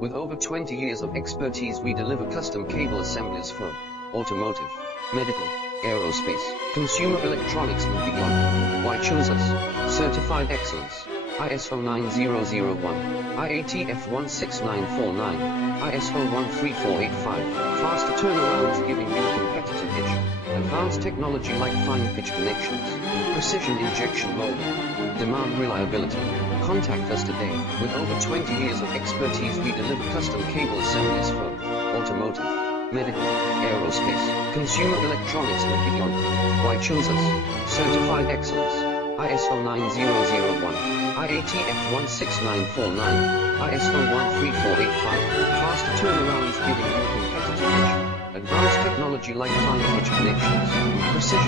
With over 20 years of expertise, we deliver custom cable assemblies for automotive, medical, aerospace, consumer electronics and beyond. Why choose us? Certified excellence. ISO 9001, IATF 16949, ISO 13485. Faster turnarounds giving you a competitive edge. Advanced technology like fine pitch connections, precision injection molding. Demand reliability. Contact us today. With over 20 years of expertise, we deliver custom cable assemblies for automotive, medical, aerospace, consumer electronics and beyond. Why choose us? Certified excellence. ISO 9001, IATF 16949, ISO 13485. Faster turnarounds giving you a competitive edge. Advanced technology like fine pitch connections, precision